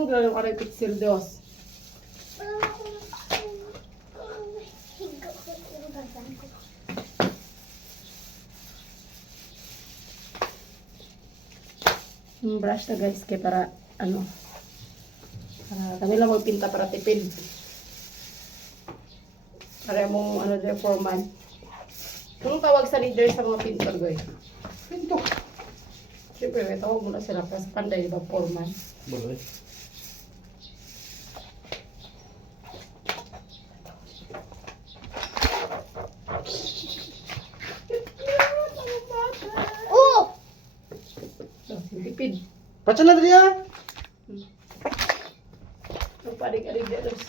Mong gano'n ka rin pitsir dos. Brush na guys, kaya para ano, para kami lang magpinta para tipid. Para mong ano dyan, foreman. Anong tawag sa leader sa mga pintor guys? Pinto. Siyempre, may tawag mo na sila kasi panday, di ba, foreman? Baloy. Oh! Tipid. Pacha na dali ah. Ang parig-arig dyan dos.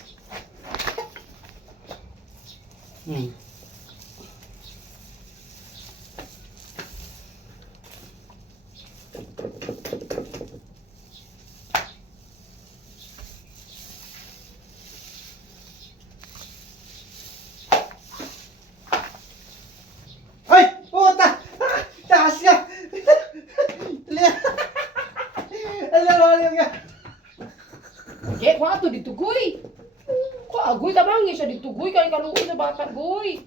Ay! Puta! Taas ka! Dali ah. Alam ka. Eh, kung ato dito, guy. Kung agoy, tabangi siya dito, guy. Kaya kaluoy sa bata, guy.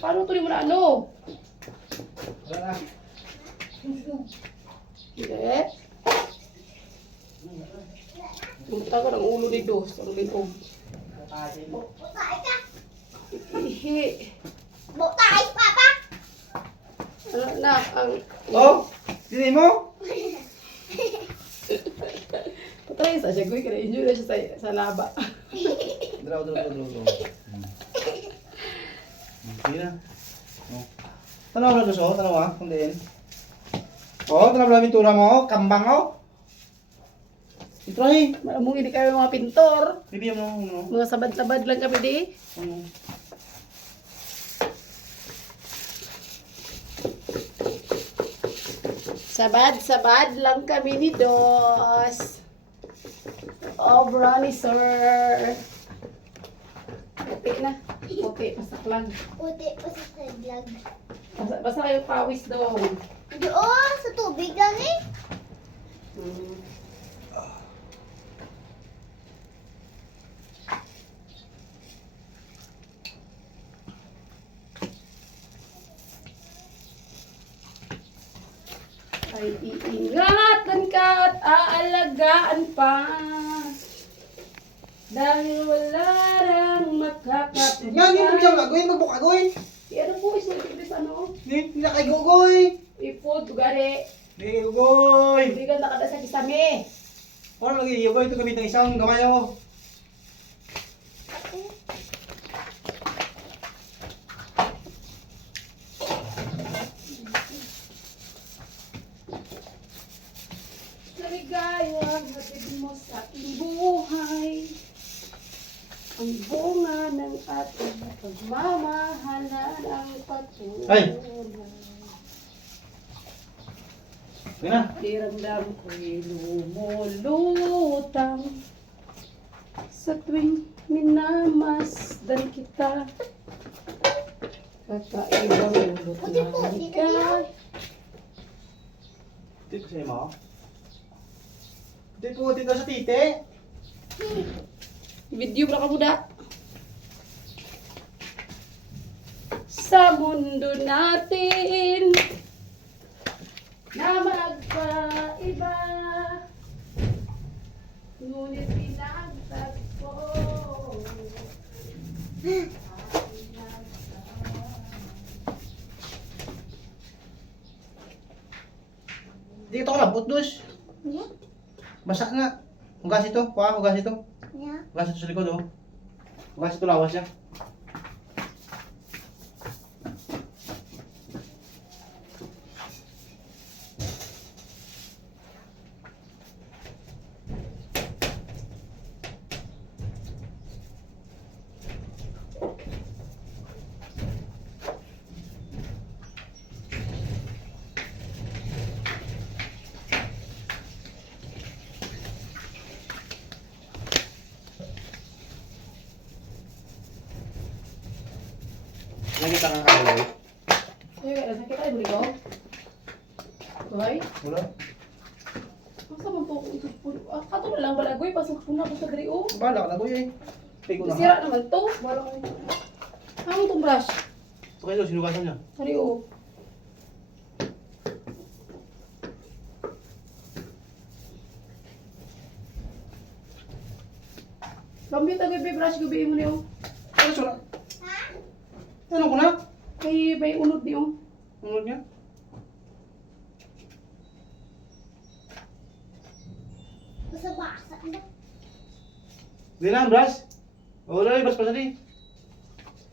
Paano ito mo na ano? Wala na. Eh? Punta ka ng ulo ni Dos, ang liog. Butay ka! Ihi. Butay, Papa! Ano na, ang... Oh! Dini mo? Patay sa siya, guy. Kaya injury na siya sa laba. Draw. Sige na. Oh. Tanaw na gusto, tanaw ah, kung diin. Oh, tanaw na pintura mo, kambang oh. Ito ay. Malamong hindi kayo mga pintor. Bibigyan mo ano. Mga sabad-sabad lang kami di. Ano. Sabad-sabad lang kami ni Dos. Obra ni Sir. Okay na. Okay, pasak lang. Puti pa sa taglag. Basta kayo pawis daw. Doon, sa tubig lang eh. Ay iingatan ka at aalagaan pa. Dahil wala rang makakapit. Nga, hindi mo siya gagawin, magbukagoy. Ano po, isipis ano? Hindi na kayo gugoy. Ipod, tugari. Hindi gugoy. Hindi ka nakada sa kisame. Ano lagi gugoy, ito gamit ng isang gamayo. Maligayang hatid mo sa aking buhay. Ang bunga ng ating pagmamahalan ang patuloy. Ay! Sige na. Diramdam ko'y lumulutang sa tuwing minamasdan kita. Kakaibang ulot Puti po, na dito ligay. Dito sa'yo mo. Dito sa tite. Video ba ka muna? Sa mundo natin na magpaiba, ngunit pinagtagpo. Dito ka lang, putdos. Yeah. Basa nga. Hugas ito. Hugas ito. Yeah. Hugas ito sa likod oh. Hugas ito lawas niya. Lagi tangan ka ulit. Sakit tayo buli ko? Hoy? Wala. Asa man to ako ito po? Ah, kato na lang balagoy. Pasok po na ako sa diri o. Bala ka na kuya eh. Pigo na Sira ha. naman to. Bala ko. Hangin tong brush. Ito kayo, sinugasan niya. Sorry o. Gambit ang bebe brush gabi mo niyo. Ano siya na? Ha? Tanong ko na. Kay may unod niyo. Unod niya. Basa-basa na. Di na, brush. Wala, brush pa sa di.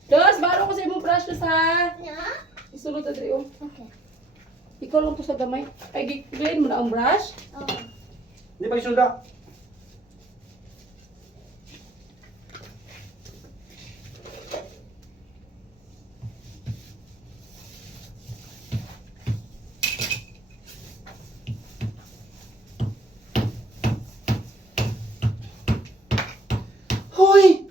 Dos, baro ko sa imong brush na sa Na? isulod na diri o. Okay. Ikaw lang to sa gamay. Ay, gilain mo na ang brush. Oh. Di pa isulda. Hoy!